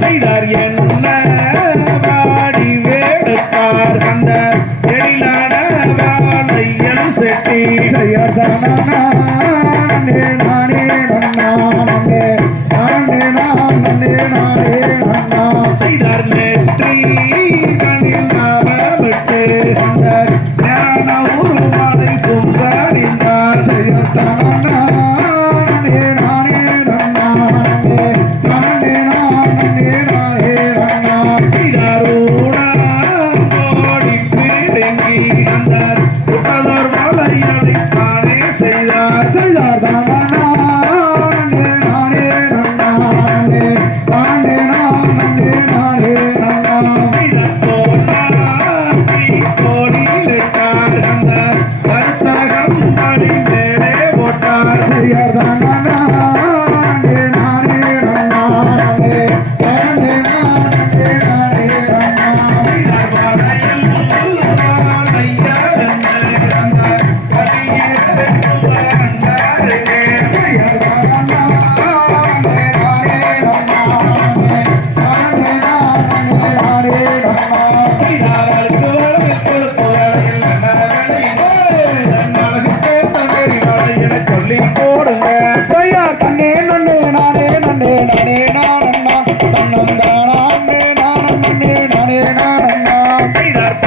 செய்தார் என்ன வாடி வேடுத்தார் அந்த எழிலான வாழையன் செட்டி தயார்தானா நானே நானே நானே நானே நானே செய்தார் Bye.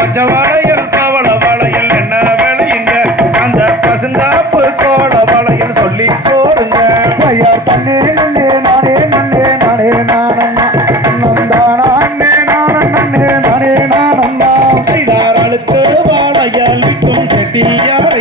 பச்சை வாழையில் சவள வாழையில் என்ன விளையுங்க? அந்த பசுந்தாப்பு கோள வாழையில் சொல்லி போருங்க ஐயார் தண்ணே நன்னே நானே நன்னே நானே நானண்ணா. நந்தானா அண்ணே நானன் நன்னே நானே நானண்ணா. செய்தார் அழுத்து வாழையால் விட்டும் செட்டியாரை